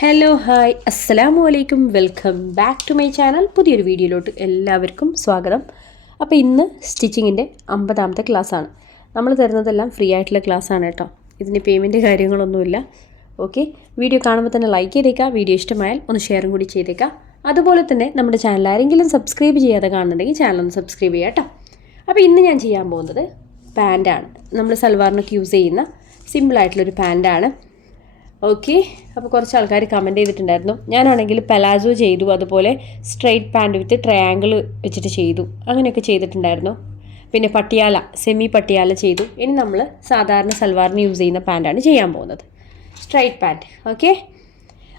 Hello hi അസ്സലാമു അലൈക്കും welcome back to my channel പുതിയൊരു വീഡിയോയിലോട്ട് എല്ലാവർക്കും സ്വാഗതം. അപ്പോൾ ഇന്ന് സ്റ്റിച്ചിങ്ങിന്റെ അമ്പതാമത്തെ ക്ലാസ്സാണ് നമ്മൾ തരുന്നതെല്ലാം ഫ്രീ ആയിട്ടുള്ള ക്ലാസ്സാണ് കേട്ടോ. ഇതിന് പേയ്മെന്റ് കാര്യങ്ങളൊന്നുമില്ല. ഓക്കെ വീഡിയോ കാണുമ്പോൾ തന്നെ ലൈക്ക് ചെയ്തേക്കാം. വീഡിയോ ഇഷ്ടമായാൽ ഒന്ന് ഷെയറും കൂടി ചെയ്തേക്കാം. അതുപോലെ തന്നെ നമ്മുടെ ചാനൽ ആരെങ്കിലും സബ്സ്ക്രൈബ് ചെയ്യാതെ കാണുന്നുണ്ടെങ്കിൽ ചാനൽ ഒന്ന് സബ്സ്ക്രൈബ് ചെയ്യാം കേട്ടോ. അപ്പോൾ ഇന്ന് ഞാൻ ചെയ്യാൻ പോകുന്നത് പാന്റാണ് നമ്മൾ സൽവാറിനൊക്കെ യൂസ് ചെയ്യുന്ന സിമ്പിളായിട്ടുള്ളൊരു പാന്റാണ് ഓക്കെ അപ്പോൾ കുറച്ച് ആൾക്കാർ കമന്റ് ചെയ്തിട്ടുണ്ടായിരുന്നു. ഞാനാണെങ്കിൽ പലാസോ ചെയ്തു. അതുപോലെ സ്ട്രെയിറ്റ് പാന്റ് വിത്ത് ട്രയാങ്കിൾ വെച്ചിട്ട് ചെയ്തു. അങ്ങനെയൊക്കെ ചെയ്തിട്ടുണ്ടായിരുന്നു. പിന്നെ പട്ടിയാല സെമി പട്ടിയാല ചെയ്തു. ഇനി നമ്മൾ സാധാരണ സൽവാറിന് യൂസ് ചെയ്യുന്ന പാന്റാണ് ചെയ്യാൻ പോകുന്നത്. സ്ട്രൈറ്റ് പാന്റ് ഓക്കെ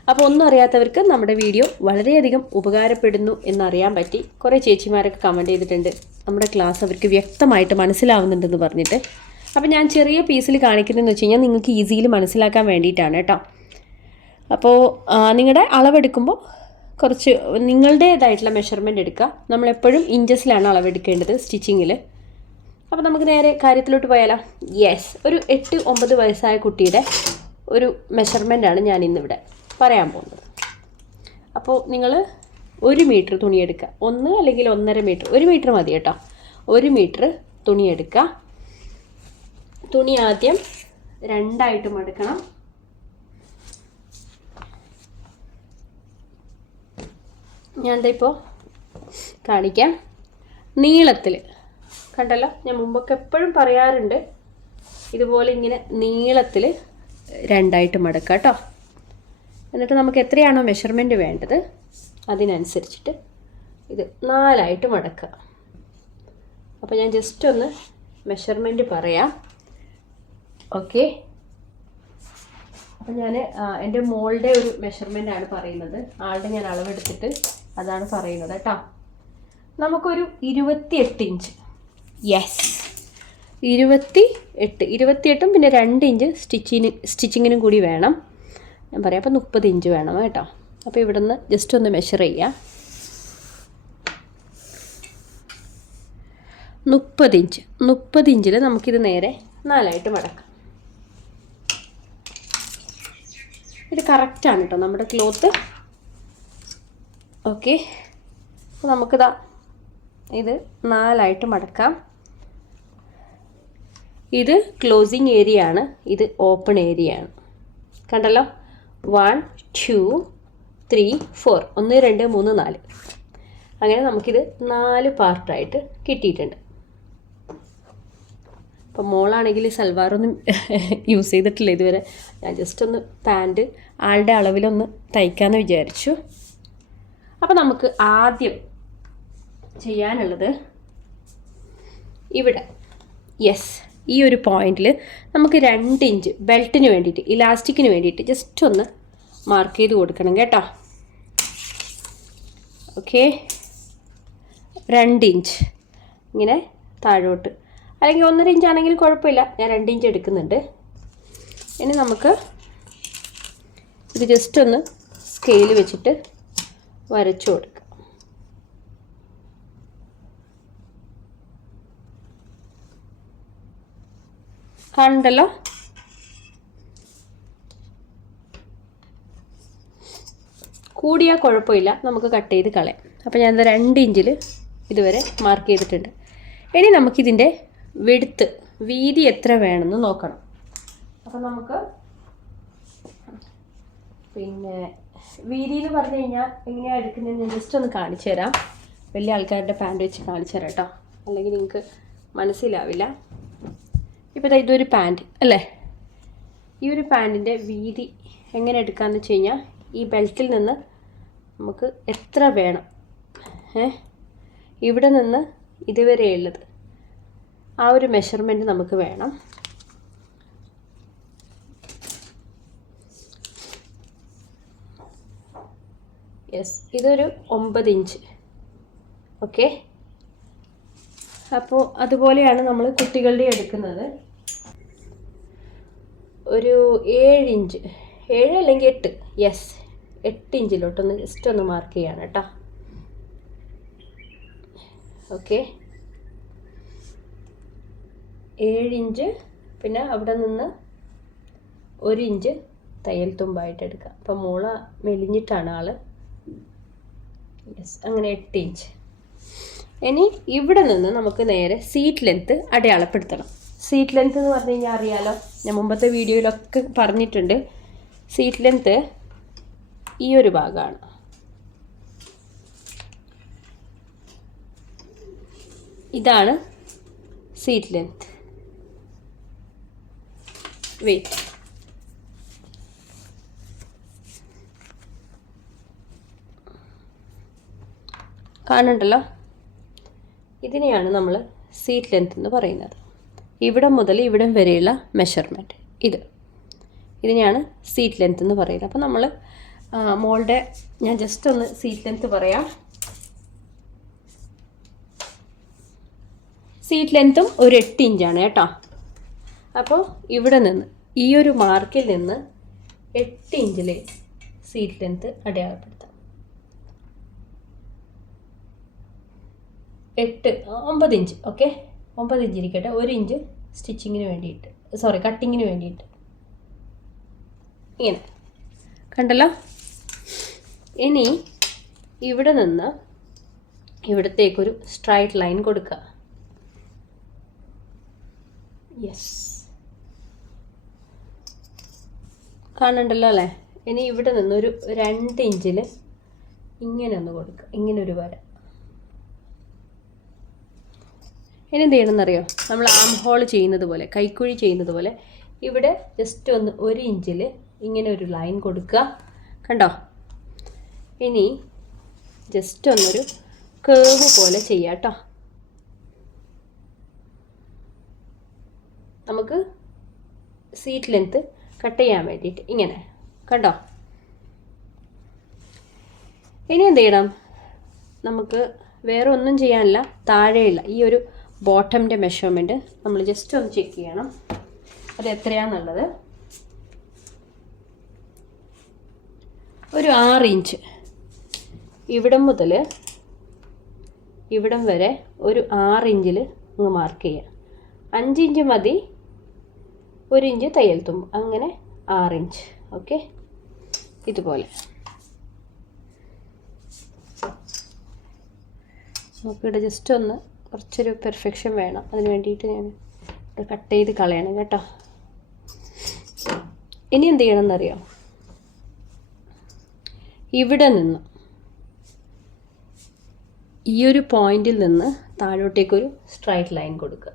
അപ്പോൾ ഒന്നും അറിയാത്തവർക്ക് നമ്മുടെ വീഡിയോ വളരെയധികം ഉപകാരപ്പെടുന്നു എന്നറിയാൻ പറ്റി. കുറേ ചേച്ചിമാരൊക്കെ കമന്റ് ചെയ്തിട്ടുണ്ട്. നമ്മുടെ ക്ലാസ് അവർക്ക് വ്യക്തമായിട്ട് മനസ്സിലാവുന്നുണ്ടെന്ന് പറഞ്ഞിട്ട്. അപ്പോൾ ഞാൻ ചെറിയ പീസിൽ കാണിക്കുന്നതെന്ന് വെച്ച് കഴിഞ്ഞാൽ നിങ്ങൾക്ക് ഈസിയിൽ മനസ്സിലാക്കാൻ വേണ്ടിയിട്ടാണ് കേട്ടോ. അപ്പോൾ നിങ്ങളുടെ അളവെടുക്കുമ്പോൾ കുറച്ച് നിങ്ങളുടേതായിട്ടുള്ള മെഷർമെന്റ് എടുക്കുക. നമ്മളെപ്പോഴും ഇഞ്ചസിലാണ് അളവെടുക്കേണ്ടത് സ്റ്റിച്ചിങ്ങിൽ അപ്പോൾ നമുക്ക് നേരെ കാര്യത്തിലോട്ട് പോയാലോ? യെസ് ഒരു എട്ട് ഒമ്പത് വയസ്സായ കുട്ടിയുടെ ഒരു മെഷർമെന്റാണ് ഞാൻ ഇന്നിവിടെ പറയാൻ പോകുന്നത്. അപ്പോൾ നിങ്ങൾ ഒരു മീറ്റർ തുണിയെടുക്കുക ഒന്ന് അല്ലെങ്കിൽ ഒന്നര മീറ്റർ ഒരു മീറ്റർ മതി കേട്ടോ. ഒരു മീറ്റർ തുണിയെടുക്കുക തുണി ആദ്യം രണ്ടായിട്ട് മടക്കണം ഞാൻ ഇപ്പോൾ കാണിക്കാം. നീളത്തിൽ കണ്ടല്ലോ? ഞാൻ മുമ്പൊക്കെ എപ്പോഴും പറയാറുണ്ട് ഇതുപോലെ ഇങ്ങനെ നീളത്തിൽ രണ്ടായിട്ട് മടക്കുക കേട്ടോ. എന്നിട്ട് നമുക്ക് എത്രയാണോ മെഷർമെന്റ് വേണ്ടത് അതിനനുസരിച്ചിട്ട് ഇത് നാലായിട്ട് മടക്കുക അപ്പോൾ ഞാൻ ജസ്റ്റ് ഒന്ന് മെഷർമെന്റ് പറയാം. ഓക്കെ അപ്പം ഞാൻ എന്റെ മോളുടെ ഒരു മെഷർമെന്റ് ആണ് പറയുന്നത്. ആളുടെ ഞാൻ അളവെടുത്തിട്ട് അതാണ് പറയുന്നത് കേട്ടോ നമുക്കൊരു ഇരുപത്തിയെട്ട് ഇഞ്ച് യെസ് ഇരുപത്തി എട്ട് ഇരുപത്തിയെട്ടും പിന്നെ രണ്ട് ഇഞ്ച് സ്റ്റിച്ചിന് സ്റ്റിച്ചിങ്ങിനും കൂടി വേണം. ഞാൻ പറയാം അപ്പോൾ മുപ്പത് ഇഞ്ച് വേണം കേട്ടോ. അപ്പോൾ ഇവിടെ നിന്ന് ജസ്റ്റ് ഒന്ന് മെഷർ ചെയ്യാം. മുപ്പത് ഇഞ്ച് മുപ്പത് ഇഞ്ചിൽ നമുക്കിത് നേരെ നാലായിട്ട് മടക്കാം. ഇത് കറക്റ്റാണ് കേട്ടോ നമ്മുടെ ക്ലോത്ത് ഓക്കെ അപ്പോൾ നമുക്കിതാ ഇത് നാലായിട്ട് മടക്കാം. ഇത് ക്ലോസിങ് ഏരിയ ആണ്. ഇത് ഓപ്പൺ ഏരിയ ആണ്. കണ്ടല്ലോ? വൺ ടു ത്രീ ഫോർ ഒന്ന് രണ്ട് മൂന്ന് നാല്. അങ്ങനെ നമുക്കിത് നാല് പാർട്ടായിട്ട് കിട്ടിയിട്ടുണ്ട്. അപ്പം മോളാണെങ്കിൽ സൽവാറൊന്നും യൂസ് ചെയ്തിട്ടില്ല ഇതുവരെ. ഞാൻ ജസ്റ്റ് ഒന്ന് പാന്റ് ആളുടെ അളവിലൊന്ന് തയ്ക്കാമെന്ന് വിചാരിച്ചു. അപ്പം നമുക്ക് ആദ്യം ചെയ്യാനുള്ളത് ഇവിടെ. യെസ് ഈ ഒരു പോയിന്റിൽ നമുക്ക് രണ്ട് ഇഞ്ച് ബെൽറ്റിന് വേണ്ടിയിട്ട് ഇലാസ്റ്റിക്കിന് വേണ്ടിയിട്ട് ജസ്റ്റ് ഒന്ന് മാർക്ക് ചെയ്ത് കൊടുക്കണം കേട്ടോ. ഓക്കെ രണ്ട് ഇഞ്ച് ഇങ്ങനെ താഴോട്ട് അല്ലെങ്കിൽ ഒന്നര ഇഞ്ച് ആണെങ്കിൽ കുഴപ്പമില്ല. ഞാൻ രണ്ട് ഇഞ്ച് എടുക്കുന്നുണ്ട്. ഇനി നമുക്ക് ഇത് ജസ്റ്റ് ഒന്ന് സ്കെയിൽ വെച്ചിട്ട് വരച്ചു കൊടുക്കാം. കണ്ടല്ലോ? കൂടിയാൽ കുഴപ്പമില്ല. നമുക്ക് കട്ട് ചെയ്ത് കളയാം. അപ്പോൾ ഞാൻ രണ്ട് ഇഞ്ചിൽ ഇതുവരെ മാർക്ക് ചെയ്തിട്ടുണ്ട്. ഇനി നമുക്കിതിന്റെ വെടുത്ത് വീതി എത്ര വേണമെന്ന് നോക്കണം. അപ്പം നമുക്ക് പിന്നെ വീതി എന്ന് പറഞ്ഞു കഴിഞ്ഞാൽ എങ്ങനെയാണ് എടുക്കുന്നതെന്ന് ജസ്റ്റ് ഒന്ന് കാണിച്ചു തരാം. വലിയ ആൾക്കാരുടെ പാന്റ് വെച്ച് കാണിച്ചു തരാം കേട്ടോ അല്ലെങ്കിൽ നിങ്ങൾക്ക് മനസ്സിലാവില്ല. ഇപ്പോൾ ഇതൊരു പാന്റ് അല്ലേ? ഈ ഒരു പാന്റിന്റെ വീതി എങ്ങനെ എടുക്കാമെന്ന് വെച്ച് കഴിഞ്ഞാൽ ഈ ബെൽറ്റിൽ നിന്ന് നമുക്ക് എത്ര വേണം? ഏ? ഇവിടെ നിന്ന് ഇതുവരെയുള്ളത് ആ ഒരു മെഷർമെന്റ് നമുക്ക് വേണം. യെസ് ഇതൊരു ഒമ്പത് ഇഞ്ച് ഓക്കെ അപ്പോൾ അതുപോലെയാണ് നമ്മൾ കുട്ടികളുടെ എടുക്കുന്നത്. ഒരു ഏഴ് ഇഞ്ച് ഏഴ് അല്ലെങ്കിൽ എട്ട്? യെസ് എട്ട് ഇഞ്ചിലോട്ടൊന്ന് ജസ്റ്റ് ഒന്ന് മാർക്ക് ചെയ്യാണ് കേട്ടോ ഓക്കെ ഏഴ് ഇഞ്ച് പിന്നെ അവിടെ നിന്ന് ഒരു ഇഞ്ച് തയ്യൽ തുമ്പായിട്ട് എടുക്കുക. അപ്പം മുള മെലിഞ്ഞിട്ടാണ് ആൾ. യെസ് അങ്ങനെ എട്ട് ഇഞ്ച്. ഇനി ഇവിടെ നിന്ന് നമുക്ക് നേരെ സീറ്റ് ലെങ്ത്ത് അടയാളപ്പെടുത്തണം. സീറ്റ് ലെങ്ത്ത് എന്ന് പറഞ്ഞു കഴിഞ്ഞാൽ അറിയാലോ ഞാൻ മുമ്പത്തെ വീഡിയോയിലൊക്കെ പറഞ്ഞിട്ടുണ്ട്. സീറ്റ് ലെങ്ത്ത് ഈ ഒരു ഭാഗമാണ്. ഇതാണ് സീറ്റ് ലെങ്ത് വെയിറ്റ് കാണുന്നുണ്ടല്ലോ? ഇതിനെയാണ് നമ്മൾ സീറ്റ് ലെങ്ത് എന്ന് പറയുന്നത്. ഇവിടം മുതൽ ഇവിടം വരെയുള്ള മെഷർമെന്റ് ഇത്. ഇതിനെയാണ് സീറ്റ് ലെങ്ത് എന്ന് പറയുന്നത്. അപ്പോൾ നമ്മൾ മോളുടെ ഞാൻ ജസ്റ്റ് ഒന്ന് സീറ്റ് ലെങ്ത് പറയാം. സീറ്റ് ലെങ്ത്തും ഒരു എട്ട് ഇഞ്ചാണ് കേട്ടോ. അപ്പോൾ ഇവിടെ നിന്ന് ഈ ഒരു മാർക്കിൽ നിന്ന് എട്ട് ഇഞ്ചിലെ സീറ്റ് ലെങ്ത് അടയാളപ്പെടുത്താം. എട്ട് ഒമ്പത് ഇഞ്ച് ഓക്കെ ഒമ്പത് ഇഞ്ച് ഇരിക്കട്ടെ. ഒരു ഇഞ്ച് സ്റ്റിച്ചിങ്ങിന് വേണ്ടിയിട്ട് സോറി കട്ടിങ്ങിന് വേണ്ടിയിട്ട്. ഇങ്ങനെ. കണ്ടല്ലോ? ഇനി ഇവിടെ നിന്ന് ഇവിടത്തേക്കൊരു സ്ട്രൈറ്റ് ലൈൻ കൊടുക്കുക. യെസ് കാണണ്ടല്ലോ അല്ലേ? ഇനി ഇവിടെ നിന്ന് ഒരു രണ്ട് ഇഞ്ചിൽ ഇങ്ങനെ ഒന്ന് കൊടുക്കുക ഇങ്ങനെ ഒരു വര. ഇനി എന്ത് ചെയ്യണമെന്നറിയോ നമ്മൾ ആം ഹോൾ ചെയ്യുന്നത് പോലെ കൈക്കുഴി ചെയ്യുന്നത് പോലെ ഇവിടെ ജസ്റ്റ് ഒന്ന് ഒരു ഇഞ്ചിൽ ഇങ്ങനെ ഒരു ലൈൻ കൊടുക്കുക കണ്ടോ? ഇനി ജസ്റ്റ് ഒന്നൊരു കേവ് പോലെ ചെയ്യാം കേട്ടോ നമുക്ക് സീറ്റ് ലെങ്ത്ത് കട്ട് ചെയ്യാൻ വേണ്ടിയിട്ട്. ഇങ്ങനെ. കണ്ടോ? ഇനി എന്ത് ചെയ്യണം? നമുക്ക് വേറെ ഒന്നും ചെയ്യാനില്ല. താഴെയില്ല ഈ ഒരു ബോട്ടമിന്റെ മെഷർമെന്റ് നമ്മൾ ജസ്റ്റ് ഒന്ന് ചെക്ക് ചെയ്യണം. അത് എത്രയാണെന്നുള്ളത് ഒരു ആറ് ഇഞ്ച് ഇവിടം മുതൽ ഇവിടം വരെ ഒരു ആറ് ഇഞ്ചിൽ അങ്ങ് മാർക്ക് ചെയ്യുക അഞ്ച് ഇഞ്ച് മതി. ഒരു ഇഞ്ച് തയ്യൽ തുമ്പ് അങ്ങനെ ആറ് ഇഞ്ച്. ഓക്കെ? ഇതുപോലെ. നമുക്കിവിടെ ജസ്റ്റ് ഒന്ന് കുറച്ചൊരു പെർഫെക്ഷൻ വേണം. അതിന് വേണ്ടിയിട്ട് ഞാൻ ഇത് കട്ട് ചെയ്ത് കളയണം കേട്ടോ. ഇനി എന്ത് ചെയ്യണം എന്നറിയോ ഇവിടെ നിന്ന് ഈ ഒരു പോയിന്റിൽ നിന്ന് താഴോട്ടേക്കൊരു സ്ട്രൈറ്റ് ലൈൻ കൊടുക്കുക.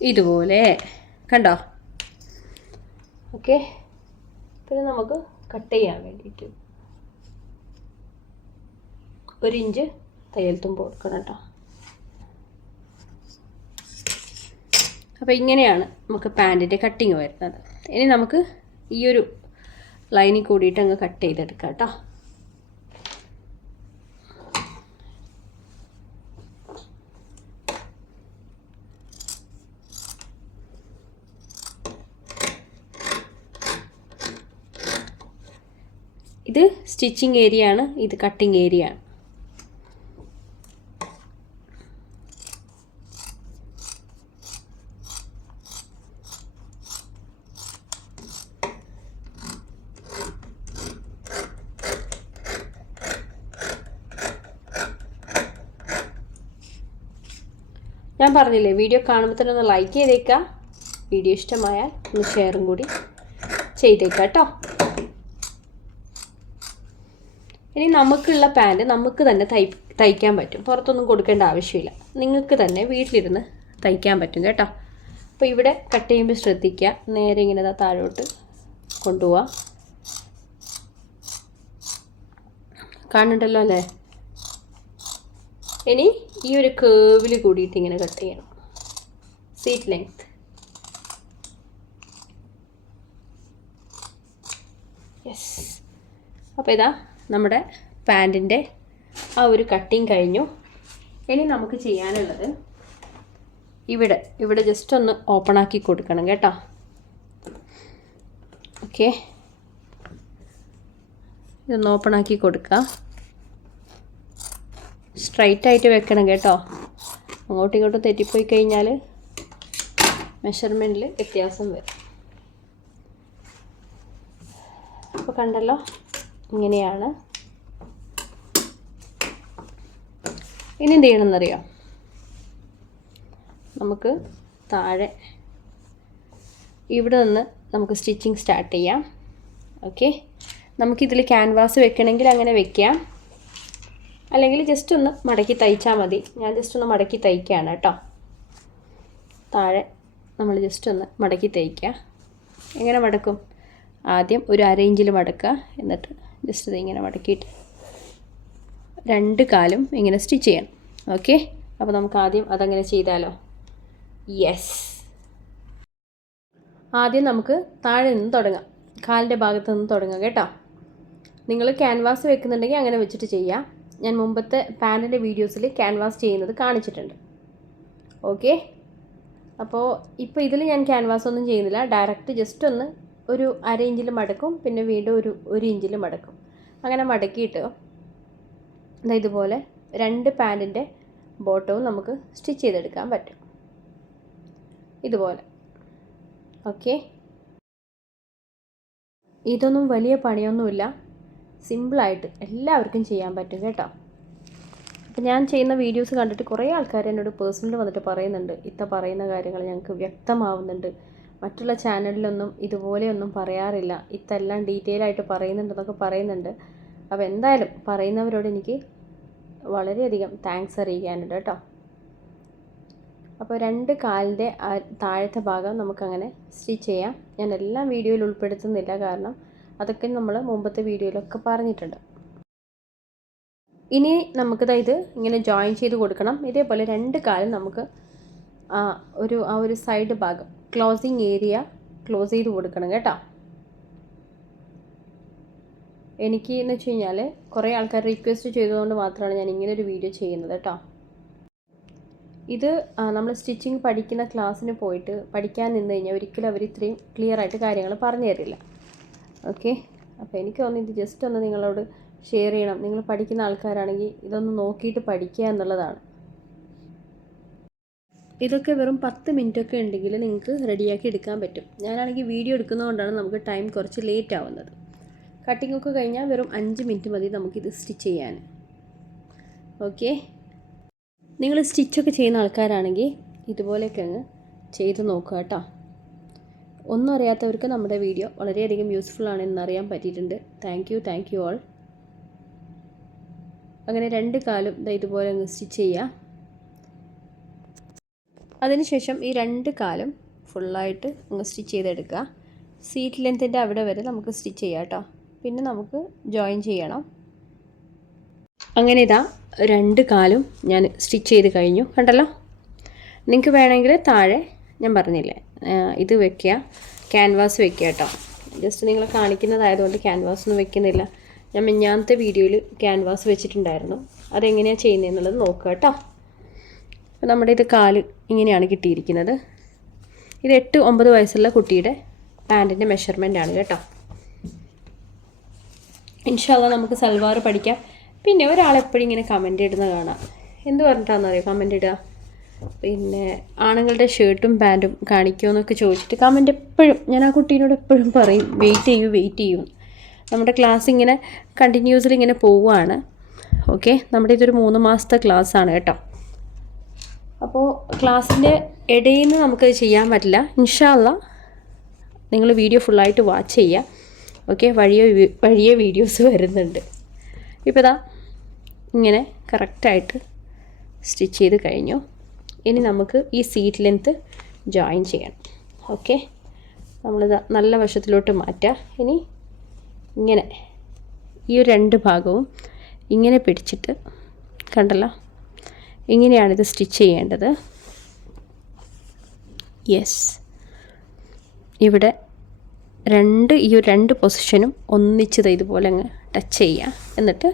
ഇതുപോലെ. കണ്ടോ? ഓക്കെ. പിന്നെ നമുക്ക് കട്ട് ചെയ്യാൻ വേണ്ടിയിട്ട് ഒരു ഇഞ്ച് തയ്യൽ തുമ്പ് കൊടുക്കണം കേട്ടോ. അപ്പോൾ ഇങ്ങനെയാണ് നമുക്ക് പാന്റിന്റെ കട്ടിങ് വരുന്നത്. ഇനി നമുക്ക് ഈ ഒരു ലൈനിൽ കൂടിയിട്ട് അങ്ങ് കട്ട് ചെയ്തെടുക്കാം കേട്ടോ ഇത് സ്റ്റിച്ചിങ് ഏരിയ ആണ് ഇത് കട്ടിങ് ഏരിയ ആണ്. ഞാൻ പറഞ്ഞില്ലേ വീഡിയോ കാണുമ്പോൾ തന്നെ ഒന്ന് ലൈക്ക് ചെയ്തേക്കാം. വീഡിയോ ഇഷ്ടമായാൽ ഒന്ന് ഷെയറും കൂടി ചെയ്തേക്കാം കേട്ടോ. ഇനി നമുക്കുള്ള പാന്റ് നമുക്ക് തന്നെ തൈ തയ്ക്കാൻ പറ്റും. പുറത്തൊന്നും കൊടുക്കേണ്ട ആവശ്യമില്ല. നിങ്ങൾക്ക് തന്നെ വീട്ടിലിരുന്ന് തയ്ക്കാൻ പറ്റും കേട്ടോ. അപ്പോൾ ഇവിടെ കട്ട് ചെയ്യുമ്പോൾ ശ്രദ്ധിക്കുക. നേരെ ഇങ്ങനെ താഴോട്ട് കൊണ്ടുപോവാം. കാണുന്നുണ്ടല്ലോ അല്ലേ? ഇനി ഈ ഒരു കേവിൽ കൂടിയിട്ട് ഇങ്ങനെ കട്ട് ചെയ്യണം. സീറ്റ് ലെങ്ത് യെസ് അപ്പോൾ ഇതാ നമ്മുടെ പാന്റിന്റെ ആ ഒരു കട്ടിങ് കഴിഞ്ഞു. ഇനി നമുക്ക് ചെയ്യാനുള്ളത് ഇവിടെ ഇവിടെ ജസ്റ്റ് ഒന്ന് ഓപ്പൺ ആക്കി കൊടുക്കണം കേട്ടോ. ഓക്കെ ഇതൊന്ന് ഓപ്പൺ ആക്കി കൊടുക്കുക സ്ട്രൈറ്റ് ആയിട്ട് വെക്കണം കേട്ടോ. അങ്ങോട്ടും ഇങ്ങോട്ടും തെറ്റിപ്പോയി കഴിഞ്ഞാൽ മെഷർമെന്റിൽ വ്യത്യാസം വരും. അപ്പോൾ കണ്ടല്ലോ? ഇങ്ങനെയാണ്. ഇനി എന്ത് ചെയ്യണമെന്നറിയോ? നമുക്ക് താഴെ ഇവിടെ നിന്ന് നമുക്ക് സ്റ്റിച്ചിങ് സ്റ്റാർട്ട് ചെയ്യാം. ഓക്കെ? നമുക്കിതിൽ ക്യാൻവാസ് വെക്കണമെങ്കിൽ അങ്ങനെ വെക്കാം. അല്ലെങ്കിൽ ജസ്റ്റ് ഒന്ന് മടക്കി തയ്ച്ചാൽ മതി. ഞാൻ ജസ്റ്റ് ഒന്ന് മടക്കി തയ്ക്കുകയാണ് കേട്ടോ. താഴെ നമ്മൾ ജസ്റ്റ് ഒന്ന് മടക്കി തയ്ക്കുക. എങ്ങനെ മടക്കും? ആദ്യം ഒരു അര ഇഞ്ചിൽ മടക്കുക. എന്നിട്ട് ജസ്റ്റ് ഇങ്ങനെ മടക്കിയിട്ട് രണ്ട് കാലും ഇങ്ങനെ സ്റ്റിച്ച് ചെയ്യണം. ഓക്കെ അപ്പോൾ നമുക്ക് ആദ്യം അതങ്ങനെ ചെയ്താലോ? യെസ് ആദ്യം നമുക്ക് താഴെ നിന്ന് തുടങ്ങാം. കാലിന്റെ ഭാഗത്ത് നിന്ന് തുടങ്ങാം കേട്ടോ. നിങ്ങൾ ക്യാൻവാസ് വെക്കുന്നുണ്ടെങ്കിൽ അങ്ങനെ വെച്ചിട്ട് ചെയ്യാം. ഞാൻ മുമ്പത്തെ പാന്റിന്റെ വീഡിയോസിൽ ക്യാൻവാസ് ചെയ്യുന്നത് കാണിച്ചിട്ടുണ്ട്. ഓക്കെ അപ്പോൾ ഇപ്പോൾ ഇതിൽ ഞാൻ ക്യാൻവാസ് ഒന്നും ചെയ്യുന്നില്ല. ഡയറക്റ്റ് ജസ്റ്റ് ഒന്ന് ഒരു അര ഇഞ്ചിൽ മടക്കും പിന്നെ വീണ്ടും ഒരു ഒരു ഇഞ്ചിൽ മടക്കും. അങ്ങനെ മടക്കിയിട്ട് ഇതുപോലെ രണ്ട് പാന്റിന്റെ ബോട്ടവും നമുക്ക് സ്റ്റിച്ച് ചെയ്തെടുക്കാൻ പറ്റും. ഇതുപോലെ. ഓക്കെ. ഇതൊന്നും വലിയ പണിയൊന്നുമില്ല. സിമ്പിളായിട്ട് എല്ലാവർക്കും ചെയ്യാൻ പറ്റും കേട്ടോ. അപ്പം ഞാൻ ചെയ്യുന്ന വീഡിയോസ് കണ്ടിട്ട് കുറേ ആൾക്കാർ എന്നോട് പേഴ്സണലി വന്നിട്ട് പറയുന്നുണ്ട്. ഇത്ത പറയുന്ന കാര്യങ്ങൾ ഞങ്ങൾക്ക് വ്യക്തമാവുന്നുണ്ട്. മറ്റുള്ള ചാനലിലൊന്നും ഇതുപോലെയൊന്നും പറയാറില്ല. ഇതെല്ലാം ഡീറ്റെയിൽ ആയിട്ട് പറയുന്നുണ്ടെന്നൊക്കെ പറയുന്നുണ്ട്. അപ്പോൾ എന്തായാലും പറയുന്നവരോട് എനിക്ക് വളരെയധികം താങ്ക്സ് അറിയിക്കാനുണ്ട് കേട്ടോ. അപ്പോൾ രണ്ട് കാലിന്റെ താഴത്തെ ഭാഗം നമുക്കങ്ങനെ സ്റ്റിച്ച് ചെയ്യാം. ഞാൻ എല്ലാം വീഡിയോയിൽ ഉൾപ്പെടുത്തുന്നില്ല കാരണം അതൊക്കെ നമ്മൾ മുമ്പത്തെ വീഡിയോയിലൊക്കെ പറഞ്ഞിട്ടുണ്ട്. ഇനി നമുക്കിത് ഇത് ഇങ്ങനെ ജോയിൻ ചെയ്ത് കൊടുക്കണം. ഇതേപോലെ രണ്ട് കാലം നമുക്ക് ഒരു ആ ഒരു സൈഡ് ഭാഗം ക്ലോസിങ് ഏരിയ ക്ലോസ് ചെയ്ത് കൊടുക്കണം കേട്ടോ. എനിക്ക് എന്ന് വെച്ച് കഴിഞ്ഞാൽ കുറേ ആൾക്കാർ റിക്വസ്റ്റ് ചെയ്തതുകൊണ്ട് മാത്രമാണ് ഞാൻ ഇങ്ങനെ ഒരു വീഡിയോ ചെയ്യുന്നത് കേട്ടോ. ഇത് നമ്മൾ സ്റ്റിച്ചിങ് പഠിക്കുന്ന ക്ലാസ്സിന് പോയിട്ട് പഠിക്കാൻ നിന്ന് കഴിഞ്ഞാൽ ഒരിക്കലും അവർ ഇത്രയും ക്ലിയർ ആയിട്ട് കാര്യങ്ങൾ പറഞ്ഞു തരില്ല. ഓക്കെ അപ്പോൾ എനിക്ക് തോന്നുന്നു ഇത് ജസ്റ്റ് ഒന്ന് നിങ്ങളോട് ഷെയർ ചെയ്യണം. നിങ്ങൾ പഠിക്കുന്ന ആൾക്കാരാണെങ്കിൽ ഇതൊന്ന് നോക്കിയിട്ട് പഠിക്കുക എന്നുള്ളതാണ്. ഇതൊക്കെ വെറും പത്ത് മിനിറ്റൊക്കെ ഉണ്ടെങ്കിൽ നിങ്ങൾക്ക് റെഡിയാക്കി എടുക്കാൻ പറ്റും. ഞാനാണെങ്കിൽ വീഡിയോ എടുക്കുന്നതുകൊണ്ടാണ് നമുക്ക് ടൈം കുറച്ച് ലേറ്റ് ആവുന്നത്. കട്ടിംഗ് ഒക്കെ കഴിഞ്ഞാൽ വെറും അഞ്ച് മിനിറ്റ് മതി നമുക്കിത് സ്റ്റിച്ച് ചെയ്യാൻ. ഓക്കെ നിങ്ങൾ സ്റ്റിച്ചൊക്കെ ചെയ്യുന്ന ആൾക്കാരാണെങ്കിൽ ഇതുപോലെയൊക്കെ അങ്ങ് ചെയ്ത് നോക്കുക കേട്ടോ. ഒന്നും അറിയാത്തവർക്ക് നമ്മുടെ വീഡിയോ വളരെയധികം യൂസ്ഫുൾ ആണെന്ന് അറിയാൻ പറ്റിയിട്ടുണ്ട്. Thank you thank you all അങ്ങനെ രണ്ട് കാലും ഇതുപോലെ അങ്ങ് സ്റ്റിച്ച് ചെയ്യുക. അതിനുശേഷം ഈ രണ്ട് കാലും ഫുള്ളായിട്ട് അങ്ങ് സ്റ്റിച്ച് ചെയ്തെടുക്കുക. സീറ്റ് ലെങ്ത്തിന്റെ അവിടെ വരെ നമുക്ക് സ്റ്റിച്ച് ചെയ്യാം കേട്ടോ. പിന്നെ നമുക്ക് ജോയിൻ ചെയ്യണം. അങ്ങനെ ഇതാ രണ്ട് കാലും ഞാൻ സ്റ്റിച്ച് ചെയ്ത് കഴിഞ്ഞു. കണ്ടല്ലോ? നിങ്ങൾക്ക് വേണമെങ്കിൽ താഴെ ഞാൻ പറഞ്ഞില്ലേ ഇത് വെക്കുക. ക്യാൻവാസ് വെക്കുക കേട്ടോ. ജസ്റ്റ് നിങ്ങൾ കാണിക്കുന്നതായതുകൊണ്ട് ക്യാൻവാസ് ഒന്നും വെക്കുന്നില്ല. ഞാൻ മിഞ്ഞാമത്തെ വീഡിയോയിൽ ക്യാൻവാസ് വെച്ചിട്ടുണ്ടായിരുന്നു. അതെങ്ങനെയാണ് ചെയ്യുന്നതെന്നുള്ളത് നോക്കുക കേട്ടോ. അപ്പോൾ നമ്മുടെ ഇത് കാൽ ഇങ്ങനെയാണ് കിട്ടിയിരിക്കുന്നത്. ഇത് എട്ട് ഒമ്പത് വയസ്സുള്ള കുട്ടിയുടെ പാന്റിന്റെ മെഷർമെന്റ് ആണ് കേട്ടോ. ഇൻഷാല്ല നമുക്ക് സൽവാർ പഠിക്കാം. പിന്നെ ഒരാളെപ്പോഴും ഇങ്ങനെ കമന്റ് ഇടുന്ന കാണാം. എന്ത് പറഞ്ഞിട്ടാണെന്നറിയോ കമന്റ് ഇടുക. പിന്നെ ആണുങ്ങളുടെ ഷർട്ടും പാന്റും കാണിക്കുമോ എന്നൊക്കെ ചോദിച്ചിട്ട് കമന്റ് എപ്പോഴും ഞാൻ ആ കുട്ടീനോട് എപ്പോഴും പറയും വെയിറ്റ് ചെയ്യൂ വെയിറ്റ് ചെയ്യൂ. നമ്മുടെ ക്ലാസ് ഇങ്ങനെ കണ്ടിന്യൂസ്ലി ഇങ്ങനെ പോവുകയാണ്. ഓക്കെ നമ്മുടെ ഇതൊരു മൂന്ന് മാസത്തെ ക്ലാസ് ആണ് കേട്ടോ. അപ്പോൾ ക്ലാസ്സിന്റെ ഇടയിൽ നിന്ന് നമുക്കത് ചെയ്യാൻ പറ്റില്ല. ഇൻഷാല്ല നിങ്ങൾ വീഡിയോ ഫുള്ളായിട്ട് വാച്ച് ചെയ്യുക ഓക്കെ? വഴിയ വഴിയ വീഡിയോസ് വരുന്നുണ്ട്. ഇപ്പോൾ ഇതാ ഇങ്ങനെ കറക്റ്റായിട്ട് സ്റ്റിച്ച് ചെയ്ത് കഴിഞ്ഞു. ഇനി നമുക്ക് ഈ സീറ്റ് ലെങ്ത്ത് ജോയിൻ ചെയ്യണം ഓക്കെ? നമ്മളിത് നല്ല വശത്തിലോട്ട് മാറ്റുക ഇനി ഇങ്ങനെ ഈ ഒരു രണ്ട് ഭാഗവും ഇങ്ങനെ പിടിച്ചിട്ട് കണ്ടല്ലോ? ഇങ്ങനെയാണിത് സ്റ്റിച്ച് ചെയ്യേണ്ടത്. യെസ് ഇവിടെ രണ്ട് ഈ ഒരു രണ്ട് പൊസിഷനും ഒന്നിച്ചത് ഇതുപോലെ അങ്ങ് ടച്ച് ചെയ്യുക എന്നിട്ട്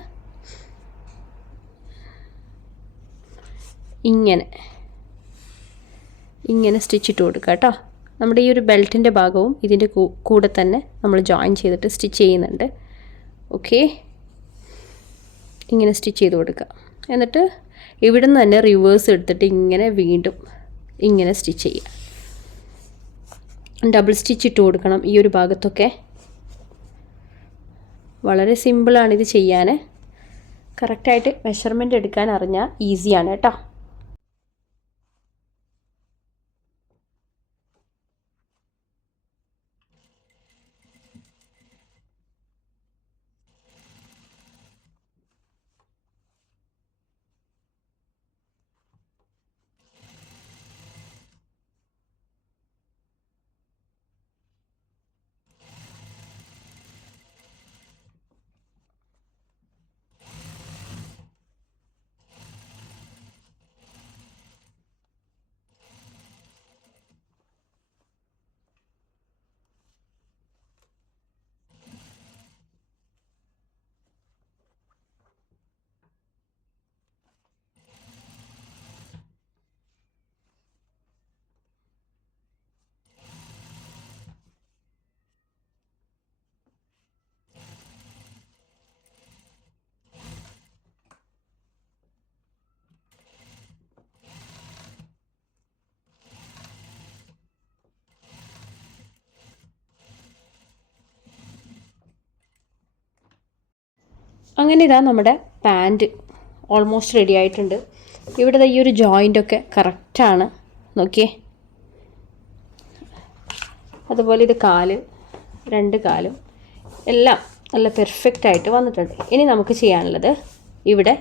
ഇങ്ങനെ ഇങ്ങനെ സ്റ്റിച്ച് ഇട്ട് കൊടുക്കുക കേട്ടോ. നമ്മുടെ ഈ ഒരു ബെൽറ്റിന്റെ ഭാഗവും ഇതിന്റെ കൂടെ തന്നെ നമ്മൾ ജോയിൻ ചെയ്തിട്ട് സ്റ്റിച്ച് ചെയ്യുന്നുണ്ട്. ഓക്കെ ഇങ്ങനെ സ്റ്റിച്ച് ചെയ്ത് കൊടുക്കുക. എന്നിട്ട് ഇവിടെ നിന്ന് തന്നെ റിവേഴ്സ് എടുത്തിട്ട് ഇങ്ങനെ വീണ്ടും ഇങ്ങനെ സ്റ്റിച്ച് ചെയ്യുക. ഡബിൾ സ്റ്റിച്ച് ഇട്ട് കൊടുക്കണം ഈ ഒരു ഭാഗത്തൊക്കെ. വളരെ സിമ്പിളാണ് ഇത് ചെയ്യാൻ കറക്റ്റായിട്ട് മെഷർമെന്റ് എടുക്കാൻ അറിഞ്ഞാൽ ഈസിയാണ് കേട്ടോ. അങ്ങനെ ഇതാ നമ്മുടെ പാന്റ് ഓൾമോസ്റ്റ് റെഡി ആയിട്ടുണ്ട്. ഇവിടെ ഈ ഒരു ജോയിന്റ് ഒക്കെ കറക്റ്റാണ് നോക്കിയേ. അതുപോലെ ഇത് കാൽ രണ്ട് കാലും എല്ലാം നല്ല പെർഫെക്റ്റ് ആയിട്ട് വന്നിട്ടുണ്ട്. ഇനി നമുക്ക് ചെയ്യാനുള്ളത് ഇവിടെ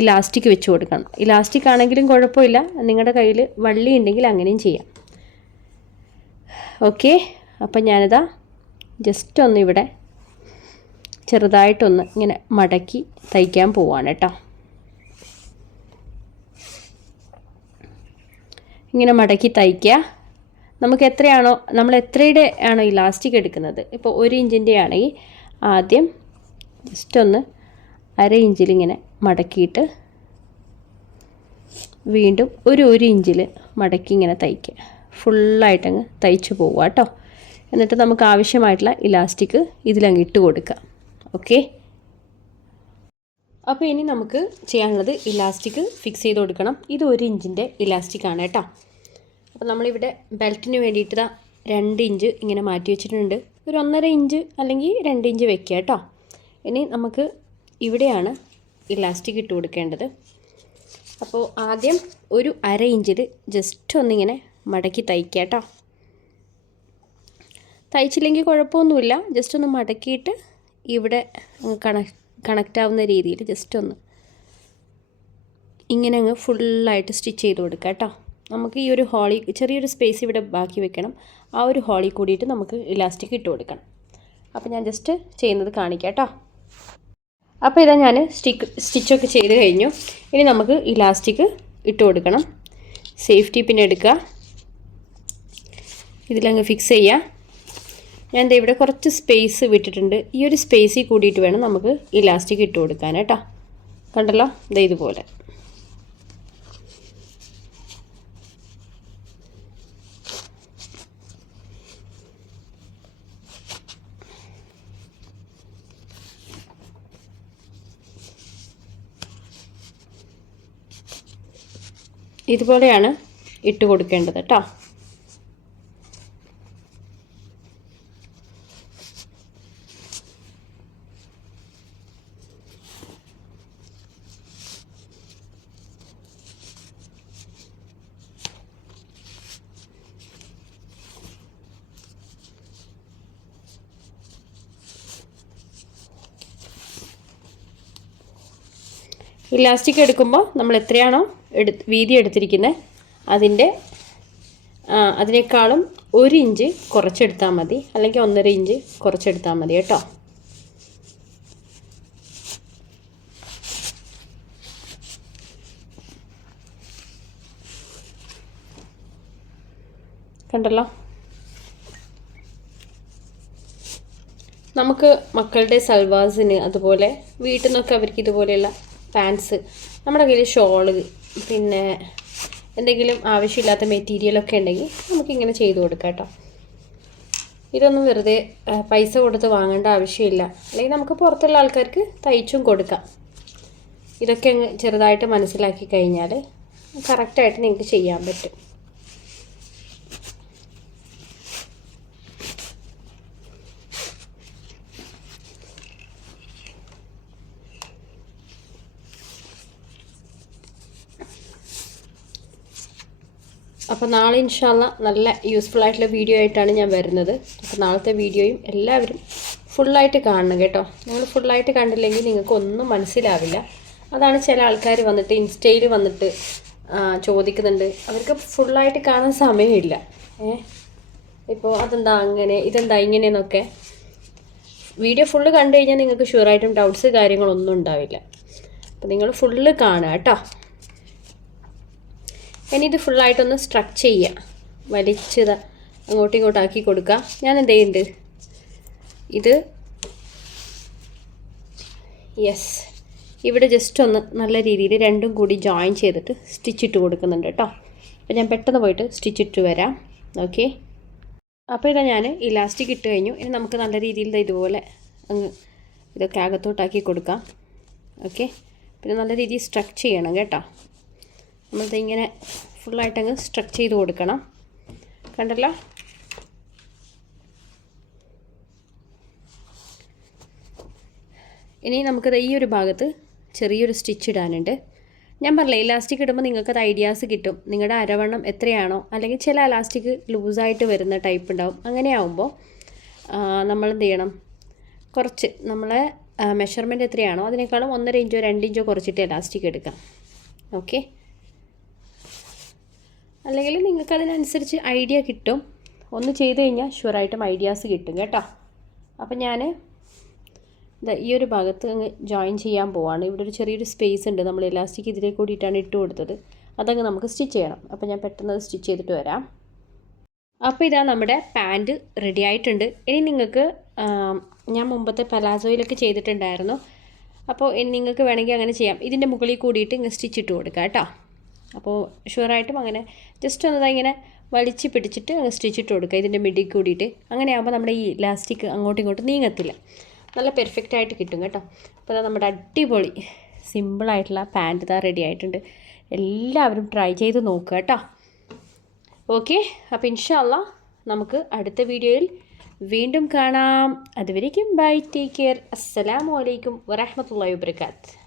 ഇലാസ്റ്റിക് വെച്ച് കൊടുക്കണം. ഇലാസ്റ്റിക് ആണെങ്കിലും കുഴപ്പമില്ല. നിങ്ങളുടെ കയ്യിൽ വള്ളി ഉണ്ടെങ്കിൽ അങ്ങനെയും ചെയ്യാം. ഓക്കെ അപ്പം ഞാനിതാ ജസ്റ്റ് ഒന്ന് ഇവിടെ ചെറുതായിട്ടൊന്ന് ഇങ്ങനെ മടക്കി തയ്ക്കാൻ പോവാണ് കേട്ടോ ഇങ്ങനെ മടക്കി തയ്ക്കുക. നമുക്ക് എത്രയാണോ നമ്മൾ എത്രയുടെ ആണോ ഇലാസ്റ്റിക് എടുക്കുന്നത്? ഇപ്പോൾ ഒരു ഇഞ്ചിന്റെ ആണെങ്കിൽ ആദ്യം. ജസ്റ്റ് ഒന്ന് അര ഇഞ്ചിൽ ഇങ്ങനെ മടക്കിയിട്ട് വീണ്ടും ഒരു ഒരു ഇഞ്ചിൽ മടക്കി ഇങ്ങനെ തയ്ക്കുക. ഫുള്ളായിട്ടങ്ങ് തയ്ച്ചു പോവുക കേട്ടോ എന്നിട്ട് നമുക്ക് ആവശ്യമായിട്ടുള്ള ഇലാസ്റ്റിക് ഇതിലങ്ങ് ഇട്ട് കൊടുക്കുക. ഓക്കെ അപ്പോൾ ഇനി നമുക്ക് ചെയ്യാനുള്ളത് ഇലാസ്റ്റിക് ഫിക്സ് ചെയ്ത് കൊടുക്കണം. ഇത് ഒരു ഇഞ്ചിന്റെ ഇലാസ്റ്റിക് ആണ് കേട്ടോ. അപ്പോൾ നമ്മളിവിടെ ബെൽറ്റിന് വേണ്ടിയിട്ട് രണ്ട് ഇഞ്ച് ഇങ്ങനെ മാറ്റി വെച്ചിട്ടുണ്ട്. ഒരു ഒന്നര ഇഞ്ച് അല്ലെങ്കിൽ രണ്ട് ഇഞ്ച് വെക്കുക കേട്ടോ. ഇനി നമുക്ക് ഇവിടെയാണ് ഇലാസ്റ്റിക് ഇട്ട് കൊടുക്കേണ്ടത്. അപ്പോൾ ആദ്യം ഒരു അര ഇഞ്ചിൽ ജസ്റ്റ് ഒന്നിങ്ങനെ മടക്കി തയ്ക്കുക കേട്ടോ. തയ്ച്ചില്ലെങ്കിൽ കുഴപ്പമൊന്നുമില്ല. ജസ്റ്റ് ഒന്ന് മടക്കിയിട്ട് ഇവിടെ കണക്ട് ആവുന്ന രീതിയിൽ ജസ്റ്റ് ഒന്ന് ഇങ്ങനെ അങ്ങ് ഫുള്ളായിട്ട് സ്റ്റിച്ച് ചെയ്ത് കൊടുക്കുക കേട്ടോ. നമുക്ക് ഈ ഒരു ഹോളി ചെറിയൊരു സ്പേസ് ഇവിടെ ബാക്കി വെക്കണം. ആ ഒരു ഹോളി കൂടിയിട്ട് നമുക്ക് ഇലാസ്റ്റിക് ഇട്ട് കൊടുക്കണം. അപ്പോൾ ഞാൻ ജസ്റ്റ് ചെയ്യുന്നത് കാണിക്കാം കേട്ടോ. അപ്പോൾ ഇതാ ഞാൻ സ്റ്റിക്ക് സ്റ്റിച്ചൊക്കെ ചെയ്ത് കഴിഞ്ഞു. ഇനി നമുക്ക് ഇലാസ്റ്റിക് ഇട്ട് കൊടുക്കണം. സേഫ്റ്റി പിന്നെ എടുക്കുക. ഇതിലങ്ങ് ഫിക്സ് ചെയ്യുക. ഞാൻ ദേ ഇവിടെ കുറച്ച് സ്പേസ് വിട്ടിട്ടുണ്ട്. ഈ ഒരു സ്പേസിൽ കൂടിയിട്ട് വേണം നമുക്ക് ഇലാസ്റ്റിക് ഇട്ട് കൊടുക്കാൻ കേട്ടോ. കണ്ടല്ലോ? ദേ ഇതുപോലെ. ഇതുപോലെയാണ് ഇട്ട് കൊടുക്കേണ്ടത് കേട്ടോ. ഇലാസ്റ്റിക് എടുക്കുമ്പോൾ നമ്മൾ എത്രയാണോ എടു വീതി എടുത്തിരിക്കുന്നത് അതിന്റെ അതിനേക്കാളും ഒരു ഇഞ്ച് കുറച്ചെടുത്താൽ മതി. അല്ലെങ്കിൽ ഒന്നര ഇഞ്ച് കുറച്ചെടുത്താൽ മതി കേട്ടോ. കണ്ടല്ലോ? നമുക്ക് മക്കളുടെ സൽവാസിന് അതുപോലെ വീട്ടിൽ നിന്നൊക്കെ അവർക്ക് ഇതുപോലെയുള്ള പാൻസ് നമ്മുടെ കയ്യിൽ ഷോൾ പിന്നെ എന്തെങ്കിലും ആവശ്യമില്ലാത്ത മെറ്റീരിയലൊക്കെ ഉണ്ടെങ്കിൽ നമുക്കിങ്ങനെ ചെയ്ത് കൊടുക്കാം കേട്ടോ. ഇതൊന്നും വെറുതെ പൈസ കൊടുത്ത് വാങ്ങേണ്ട ആവശ്യമില്ല. അല്ലെങ്കിൽ നമുക്ക് പുറത്തുള്ള ആൾക്കാർക്ക് തയ്ച്ചും കൊടുക്കാം. ഇതൊക്കെ ചെറുതായിട്ട് മനസ്സിലാക്കി കഴിഞ്ഞാൽ കറക്റ്റായിട്ട് നിങ്ങൾക്ക് ചെയ്യാൻ പറ്റും. അപ്പോൾ നാളെ ഇൻഷാല്ല നല്ല യൂസ്ഫുൾ ആയിട്ടുള്ള വീഡിയോ ആയിട്ടാണ് ഞാൻ വരുന്നത്. അപ്പോൾ നാളത്തെ വീഡിയോയും എല്ലാവരും ഫുള്ളായിട്ട് കാണണം കേട്ടോ. നിങ്ങൾ ഫുള്ളായിട്ട് കണ്ടില്ലെങ്കിൽ നിങ്ങൾക്ക് ഒന്നും മനസ്സിലാവില്ല. അതാണ് ചില ആൾക്കാർ വന്നിട്ട് ഇൻസ്റ്റയിൽ വന്നിട്ട് ചോദിക്കുന്നുണ്ട്. അവർക്ക് ഫുള്ളായിട്ട് കാണാൻ സമയമില്ല. ഏ? ഇപ്പോൾ അതെന്താ അങ്ങനെ ഇതെന്താ ഇങ്ങനെയെന്നൊക്കെ വീഡിയോ ഫുള്ള് കണ്ടു കഴിഞ്ഞാൽ നിങ്ങൾക്ക് ഷുവറായിട്ടും ഡൗട്ട്സ് കാര്യങ്ങളൊന്നും ഉണ്ടാവില്ല. അപ്പോൾ നിങ്ങൾ ഫുള്ള് കാണുക കേട്ടോ. ഇനി ഇത് ഫുള്ളായിട്ടൊന്ന് സ്ട്രക്ച് ചെയ്യുക വലിച്ചത് അങ്ങോട്ടും ഇങ്ങോട്ടും ആക്കി കൊടുക്കുക ഞാൻ എന്ത് ചെയ്യുന്നുണ്ട് ഇത് യെസ് ഇവിടെ ജസ്റ്റ് ഒന്ന് നല്ല രീതിയിൽ രണ്ടും കൂടി ജോയിൻ ചെയ്തിട്ട് സ്റ്റിച്ച് ഇട്ട് കൊടുക്കുന്നുണ്ട് കേട്ടോ അപ്പോൾ ഞാൻ പെട്ടെന്ന് പോയിട്ട് സ്റ്റിച്ച് ഇട്ട് വരാം. ഓക്കെ അപ്പോൾ ഇതാ ഞാൻ ഇലാസ്റ്റിക് ഇട്ട് കഴിഞ്ഞു. ഇനി നമുക്ക് നല്ല രീതിയിൽ ഇതുപോലെ അങ്ങ് ഇതൊക്കെ അകത്തോട്ടാക്കി കൊടുക്കാം. ഓക്കെ പിന്നെ നല്ല രീതിയിൽ സ്ട്രക്ച് ചെയ്യണം കേട്ടോ. നമ്മളിത് ഇങ്ങനെ ഫുള്ളായിട്ടങ്ങ് സ്ട്രെച്ച് ചെയ്ത് കൊടുക്കണം. കണ്ടല്ലോ? ഇനി നമുക്കത് ഈ ഒരു ഭാഗത്ത് ചെറിയൊരു സ്റ്റിച്ച് ഇടാനുണ്ട്. ഞാൻ പറഞ്ഞില്ലേ ഇലാസ്റ്റിക് ഇടുമ്പോൾ നിങ്ങൾക്കത് ഐഡിയാസ് കിട്ടും. നിങ്ങളുടെ അരവണ്ണം എത്രയാണോ അല്ലെങ്കിൽ ചില ഇലാസ്റ്റിക് ലൂസായിട്ട് വരുന്ന ടൈപ്പ് ഉണ്ടാവും. അങ്ങനെ ആവുമ്പോൾ നമ്മൾ എന്ത് ചെയ്യണം? കുറച്ച് നമ്മളെ മെഷർമെന്റ് എത്രയാണോ അതിനേക്കാളും ഒന്നര ഇഞ്ചോ രണ്ട് ഇഞ്ചോ കുറച്ചിട്ട് ഇലാസ്റ്റിക് എടുക്കാം. ഓക്കെ അല്ലെങ്കിൽ നിങ്ങൾക്ക് അതിനനുസരിച്ച് ഐഡിയ കിട്ടും. ഒന്ന് ചെയ്ത് കഴിഞ്ഞാൽ ഷുവറായിട്ടും ഐഡിയാസ് കിട്ടും കേട്ടോ. അപ്പം ഞാൻ ഈ ഒരു ഭാഗത്ത് അങ്ങ് ജോയിൻ ചെയ്യാൻ പോവാണ്. ഇവിടെ ഒരു ചെറിയൊരു സ്പേസ് ഉണ്ട്. നമ്മൾ ഇലാസ്റ്റിക് ഇതിലേക്ക് കൂടിയിട്ടാണ് ഇട്ട് കൊടുത്തത്. അതങ്ങ് നമുക്ക് സ്റ്റിച്ച് ചെയ്യണം. അപ്പോൾ ഞാൻ പെട്ടെന്ന് അത് സ്റ്റിച്ച് ചെയ്തിട്ട് വരാം. അപ്പോൾ ഇതാ നമ്മുടെ പാന്റ് റെഡി ആയിട്ടുണ്ട്. ഇനി നിങ്ങൾക്ക് ഞാൻ മുമ്പത്തെ പലാസോയിലൊക്കെ ചെയ്തിട്ടുണ്ടായിരുന്നു. അപ്പോൾ നിങ്ങൾക്ക് വേണമെങ്കിൽ അങ്ങനെ ചെയ്യാം. ഇതിന്റെ മുകളിൽ കൂടിയിട്ട് ഇങ്ങനെ സ്റ്റിച്ച് ഇട്ട് കൊടുക്കാം കേട്ടോ. അപ്പോൾ ഷുവറായിട്ടും അങ്ങനെ ജസ്റ്റ് ഒന്ന് ഇങ്ങനെ വലിച്ച് പിടിച്ചിട്ട് അങ്ങ് സ്റ്റിച്ചിട്ട് കൊടുക്കുക. ഇതിന്റെ മിഡിൽ കൂടിയിട്ട്. അങ്ങനെ ആകുമ്പോൾ നമ്മുടെ ഈ ഇലാസ്റ്റിക് അങ്ങോട്ടും ഇങ്ങോട്ടും നീങ്ങത്തില്ല. നല്ല പെർഫെക്റ്റ് ആയിട്ട് കിട്ടും കേട്ടോ. അപ്പോൾ അതാ നമ്മുടെ അടിപൊളി സിമ്പിളായിട്ടുള്ള പാന്റ് ഇതാ റെഡി ആയിട്ടുണ്ട്. എല്ലാവരും ട്രൈ ചെയ്ത് നോക്കുക കേട്ടോ. ഓക്കെ അപ്പോൾ ഇൻഷാല്ല നമുക്ക് അടുത്ത വീഡിയോയിൽ വീണ്ടും കാണാം. അതുവരേക്കും ബൈ ടേക്ക് കെയർ അസ്സലാമു അലൈക്കും വറഹമത്തല്ലാ വാബർക്കാത്ത്